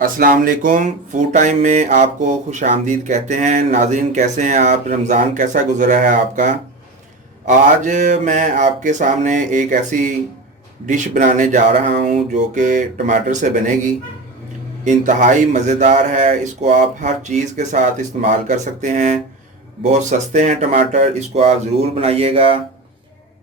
अस्सलाम वालेकुम। Food time में आपको खुशामदीद कहते हैं। नाज़रीन, कैसे हैं आप? रमज़ान कैसा गुज़रा है आपका? आज मैं आपके सामने एक ऐसी डिश बनाने जा रहा हूं जो कि टमाटर से बनेगी। इंतहाई मज़ेदार है। इसको आप हर चीज़ के साथ इस्तेमाल कर सकते हैं। बहुत सस्ते हैं टमाटर। इसको आप ज़रूर बनाइएगा।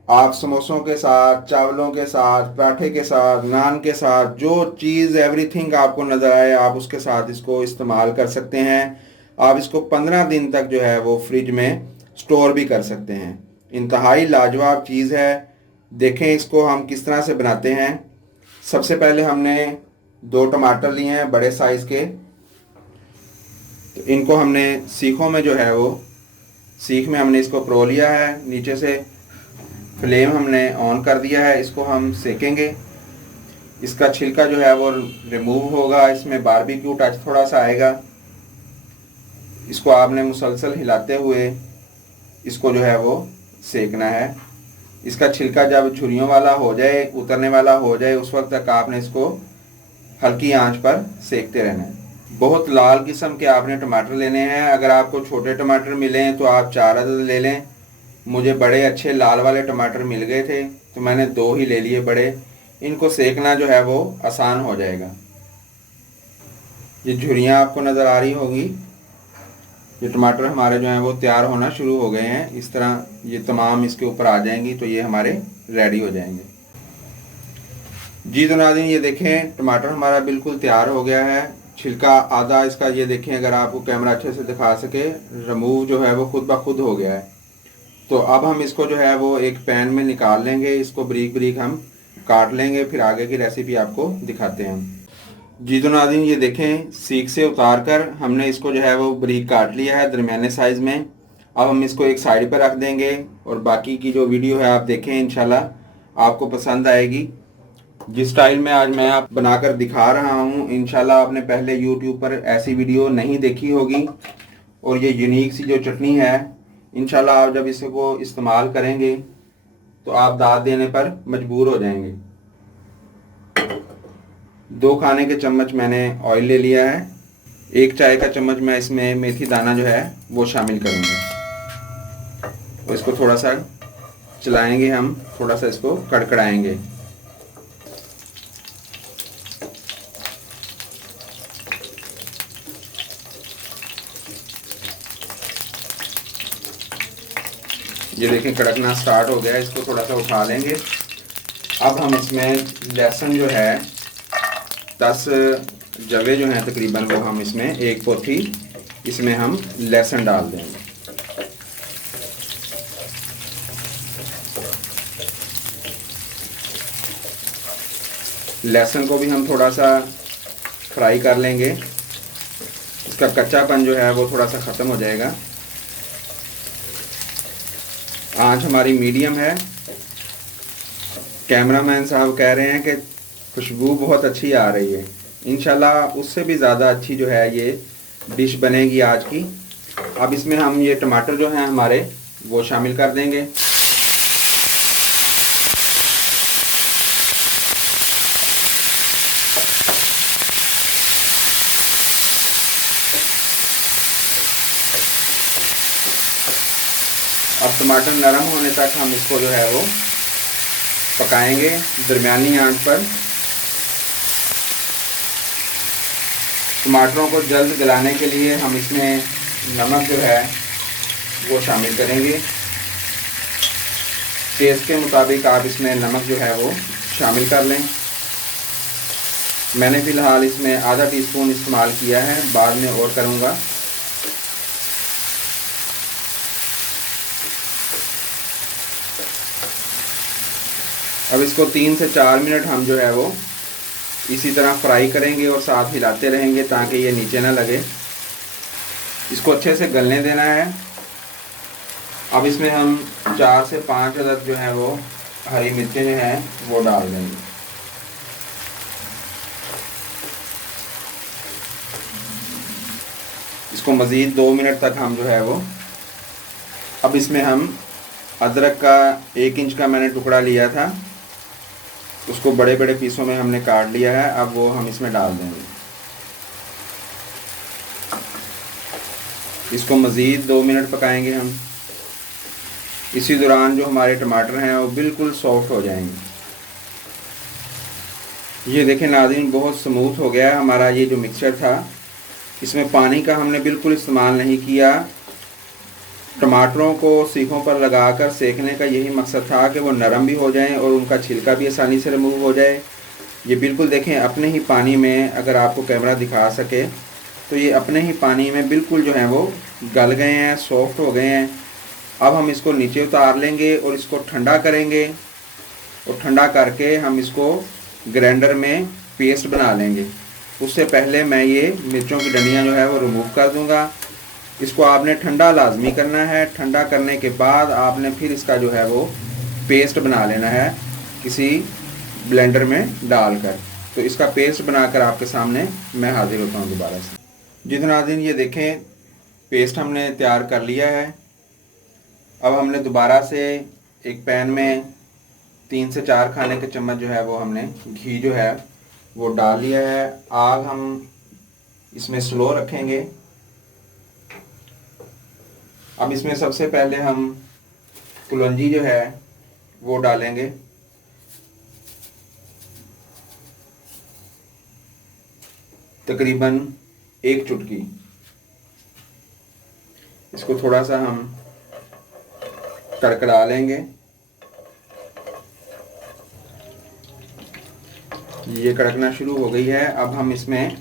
आप समोसों के साथ, चावलों के साथ, पराठे के साथ, नान के साथ, जो चीज़ एवरीथिंग आपको नज़र आए आप उसके साथ इसको इस्तेमाल कर सकते हैं। आप इसको 15 दिन तक जो है वो फ्रिज में स्टोर भी कर सकते हैं। इंतहाई लाजवाब चीज़ है। देखें इसको हम किस तरह से बनाते हैं। सबसे पहले हमने 2 टमाटर लिए हैं बड़े साइज़ के। तो इनको हमने सीखों में जो है वो सीख में हमने इसको परो लिया है। नीचे से फ्लेम हमने ऑन कर दिया है। इसको हम सेकेंगे। इसका छिलका जो है वो रिमूव होगा। इसमें बारबेक्यू टच थोड़ा सा आएगा। इसको आपने मुसलसल हिलाते हुए इसको जो है वो सेकना है। इसका छिलका जब छुरियों वाला हो जाए, उतरने वाला हो जाए, उस वक्त तक आपने इसको हल्की आंच पर सेकते रहना है। बहुत लाल किस्म के आपने टमाटर लेने हैं। अगर आपको छोटे टमाटर मिलें तो आप 4 अदद ले लें। मुझे बड़े अच्छे लाल वाले टमाटर मिल गए थे तो मैंने 2 ही ले लिए बड़े। इनको सेकना जो है वो आसान हो जाएगा। ये झुर्रियाँ आपको नज़र आ रही होगी। ये टमाटर हमारे जो हैं वो तैयार होना शुरू हो गए हैं। इस तरह ये तमाम इसके ऊपर आ जाएंगी तो ये हमारे रेडी हो जाएंगे। जी तो नाज़रीन, ये देखें टमाटर हमारा बिल्कुल तैयार हो गया है। छिलका आधा इसका ये देखें, अगर आपको कैमरा अच्छे से दिखा सके, रिमूव जो है वो खुद ब खुद हो गया है। तो अब हम इसको जो है वो एक पैन में निकाल लेंगे। इसको बारीक बारीक हम काट लेंगे, फिर आगे की रेसिपी आपको दिखाते हैं। जी तो नाज़रीन, ये देखें सीख से उतार कर हमने इसको जो है वो बारीक काट लिया है दरमियाने साइज़ में। अब हम इसको एक साइड पर रख देंगे और बाकी की जो वीडियो है आप देखें, इंशाल्लाह आपको पसंद आएगी। जिस स्टाइल में आज मैं आप बनाकर दिखा रहा हूँ, इंशाल्लाह आपने पहले यूट्यूब पर ऐसी वीडियो नहीं देखी होगी। और ये यूनिक सी जो चटनी है, इंशाल्लाह आप जब इसको इस्तेमाल करेंगे तो आप दाद देने पर मजबूर हो जाएंगे। 2 खाने के चम्मच मैंने ऑयल ले लिया है। 1 चाय का चम्मच मैं इसमें मेथी दाना जो है वो शामिल करूँगा। और इसको थोड़ा सा चलाएंगे, हम थोड़ा सा इसको कड़कड़ाएंगे। ये देखें कड़कना स्टार्ट हो गया। इसको थोड़ा सा उठा लेंगे। अब हम इसमें लहसुन जो है 10 जवे जो हैं तकरीबन, वो हम इसमें 1 पोथी इसमें हम लहसुन डाल देंगे। लहसुन को भी हम थोड़ा सा फ्राई कर लेंगे। इसका कच्चापन जो है वो थोड़ा सा ख़त्म हो जाएगा। आंच हमारी मीडियम है। कैमरामैन साहब कह रहे हैं कि खुशबू बहुत अच्छी आ रही है। इंशाल्लाह उससे भी ज़्यादा अच्छी जो है ये डिश बनेगी आज की। अब इसमें हम ये टमाटर जो हैं हमारे वो शामिल कर देंगे। अब टमाटर नरम होने तक हम इसको जो है वो पकाएंगे दरमियानी आंच पर। टमाटरों को जल्द गलाने के लिए हम इसमें नमक जो है वो शामिल करेंगे। टेस्ट के मुताबिक आप इसमें नमक जो है वो शामिल कर लें। मैंने फ़िलहाल इसमें आधा टीस्पून इस्तेमाल किया है, बाद में और करूँगा। अब इसको 3 से 4 मिनट हम जो है वो इसी तरह फ्राई करेंगे और साथ हिलाते रहेंगे ताकि ये नीचे ना लगे। इसको अच्छे से गलने देना है। अब इसमें हम 4 से 5 अदद जो है वो हरी मिर्चें जो हैं वो डाल देंगे। इसको मज़ीद 2 मिनट तक हम जो है वो, अब इसमें हम अदरक का 1 इंच का मैंने टुकड़ा लिया था, उसको बड़े बड़े पीसों में हमने काट लिया है। अब वो हम इसमें डाल देंगे। इसको मज़ीद 2 मिनट पकाएंगे हम। इसी दौरान जो हमारे टमाटर हैं वो बिल्कुल सॉफ्ट हो जाएंगे। ये देखें नाज़रीन, बहुत स्मूथ हो गया है हमारा ये जो मिक्सचर था। इसमें पानी का हमने बिल्कुल इस्तेमाल नहीं किया। टमाटरों को सीखों पर लगाकर सेकने का यही मकसद था कि वो नरम भी हो जाएं और उनका छिलका भी आसानी से रिमूव हो जाए। ये बिल्कुल देखें अपने ही पानी में, अगर आपको कैमरा दिखा सके तो ये अपने ही पानी में बिल्कुल जो है वो गल गए हैं, सॉफ्ट हो गए हैं। अब हम इसको नीचे उतार लेंगे और इसको ठंडा करेंगे, और ठंडा करके हम इसको ग्राइंडर में पेस्ट बना लेंगे। उससे पहले मैं ये मिर्चों की डंडियाँ जो है वो रिमूव कर दूँगा। इसको आपने ठंडा लाजमी करना है। ठंडा करने के बाद आपने फिर इसका जो है वो पेस्ट बना लेना है किसी ब्लेंडर में डालकर। तो इसका पेस्ट बनाकर आपके सामने मैं हाजिर होता हूँ दोबारा से। जितना नाज़रीन ये देखें पेस्ट हमने तैयार कर लिया है। अब हमने दोबारा से एक पैन में 3 से 4 खाने के चम्मच जो है वो हमने घी जो है वो डाल लिया है। आग हम इसमें स्लो रखेंगे। अब इसमें सबसे पहले हम कुलंजी जो है वो डालेंगे। तकरीबन 1 चुटकी। इसको थोड़ा सा हम कड़कड़ा लेंगे। ये कड़कना शुरू हो गई है। अब हम इसमें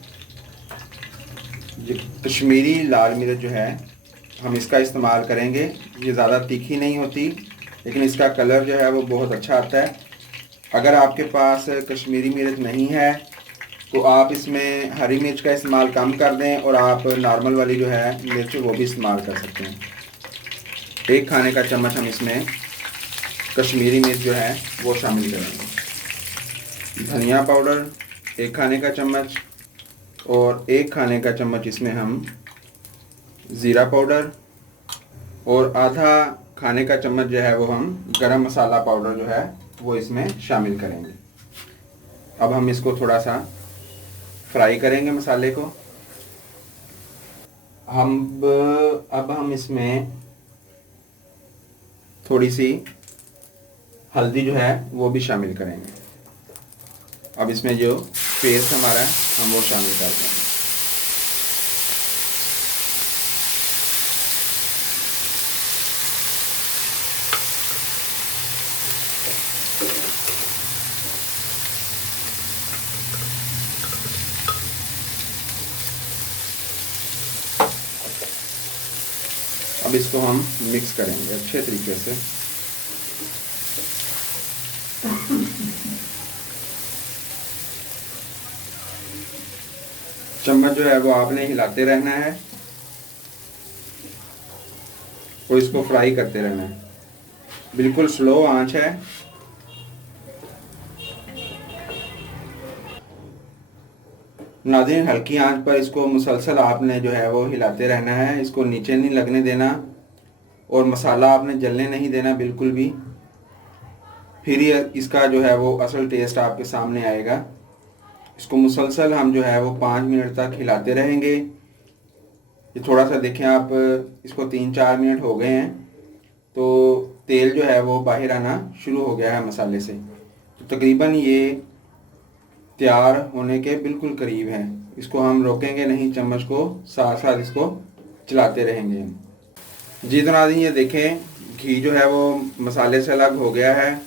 कश्मीरी लाल मिर्च जो है हम इसका इस्तेमाल करेंगे। ये ज़्यादा तीखी नहीं होती, लेकिन इसका कलर जो है वो बहुत अच्छा आता है। अगर आपके पास कश्मीरी मिर्च नहीं है तो आप इसमें हरी मिर्च का इस्तेमाल कम कर दें और आप नॉर्मल वाली जो है मिर्च वो भी इस्तेमाल कर सकते हैं। 1 खाने का चम्मच हम इसमें कश्मीरी मिर्च जो है वो शामिल करेंगे। धनिया पाउडर 1 खाने का चम्मच, और 1 खाने का चम्मच इसमें हम ज़ीरा पाउडर, और आधा खाने का चम्मच जो है वो हम गरम मसाला पाउडर जो है वो इसमें शामिल करेंगे। अब हम इसको थोड़ा सा फ्राई करेंगे मसाले को। अब हम इसमें थोड़ी सी हल्दी जो है वो भी शामिल करेंगे। अब इसमें जो पेस्ट हमारा है हम वो शामिल कर देंगे। अब इसको हम मिक्स करेंगे अच्छे तरीके से। चम्मच जो है वो आपने हिलाते रहना है और इसको फ्राई करते रहना है। बिल्कुल स्लो आंच है। नाज़रीन हल्की आंच पर इसको मुसलसल आपने जो है वो हिलाते रहना है। इसको नीचे नहीं लगने देना और मसाला आपने जलने नहीं देना बिल्कुल भी। फिर ये इसका जो है वो असल टेस्ट आपके सामने आएगा। इसको मुसलसल हम जो है वो 5 मिनट तक हिलाते रहेंगे। ये थोड़ा सा देखें आप, इसको 3-4 मिनट हो गए हैं तो तेल जो है वो बाहर आना शुरू हो गया है मसाले से। तो तकरीबन ये तैयार होने के बिल्कुल करीब है। इसको हम रोकेंगे नहीं, चम्मच को साथ साथ इसको चलाते रहेंगे। जी तो नाज़रीन ये देखें घी जो है वो मसाले से अलग हो गया है।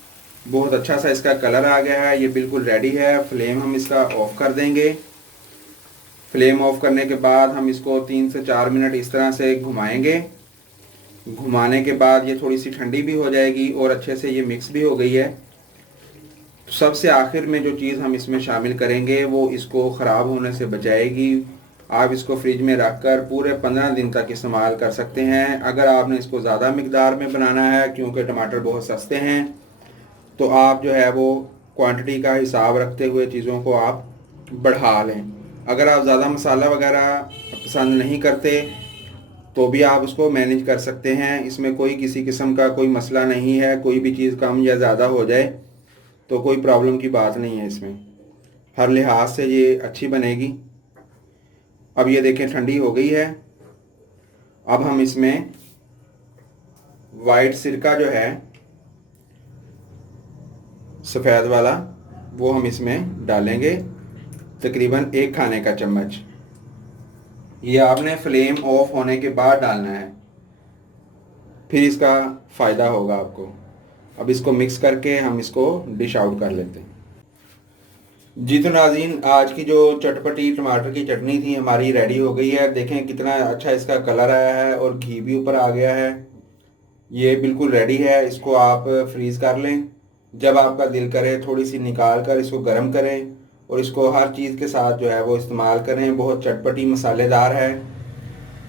बहुत अच्छा सा इसका कलर आ गया है। ये बिल्कुल रेडी है। फ्लेम हम इसका ऑफ़ कर देंगे। फ्लेम ऑफ करने के बाद हम इसको 3 से 4 मिनट इस तरह से घुमाएंगे। घुमाने के बाद ये थोड़ी सी ठंडी भी हो जाएगी और अच्छे से ये मिक्स भी हो गई है। सबसे आखिर में जो चीज़ हम इसमें शामिल करेंगे वो इसको ख़राब होने से बचाएगी। आप इसको फ्रिज में रख कर पूरे 15 दिन तक इस्तेमाल कर सकते हैं। अगर आपने इसको ज़्यादा मकदार में बनाना है, क्योंकि टमाटर बहुत सस्ते हैं, तो आप जो है वो क्वांटिटी का हिसाब रखते हुए चीज़ों को आप बढ़ा लें। अगर आप ज़्यादा मसाला वगैरह पसंद नहीं करते तो भी आप उसको मैनेज कर सकते हैं। इसमें कोई किसी किस्म का कोई मसला नहीं है। कोई भी चीज़ कम या ज़्यादा हो जाए तो कोई प्रॉब्लम की बात नहीं है। इसमें हर लिहाज से ये अच्छी बनेगी। अब ये देखें ठंडी हो गई है। अब हम इसमें वाइट सिरका जो है सफ़ेद वाला, वो हम इसमें डालेंगे, तकरीबन 1 खाने का चम्मच। ये आपने फ्लेम ऑफ होने के बाद डालना है, फिर इसका फ़ायदा होगा आपको। अब इसको मिक्स करके हम इसको डिश आउट कर लेते हैं। जी तो नाज़रीन, आज की जो चटपटी टमाटर की चटनी थी हमारी रेडी हो गई है। देखें कितना अच्छा इसका कलर आया है और घी भी ऊपर आ गया है। ये बिल्कुल रेडी है। इसको आप फ्रीज़ कर लें। जब आपका दिल करे थोड़ी सी निकाल कर इसको गर्म करें और इसको हर चीज़ के साथ जो है वो इस्तेमाल करें। बहुत चटपटी मसालेदार है।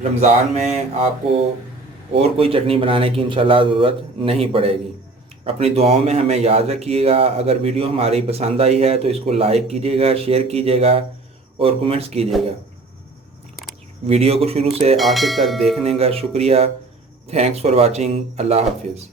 रमज़ान में आपको और कोई चटनी बनाने की इंशाल्लाह ज़रूरत नहीं पड़ेगी। अपनी दुआओं में हमें याद रखिएगा। अगर वीडियो हमारी पसंद आई है तो इसको लाइक कीजिएगा, शेयर कीजिएगा और कमेंट्स कीजिएगा। वीडियो को शुरू से आखिर तक देखने का शुक्रिया। Thanks for watching. अल्लाह हाफिज़।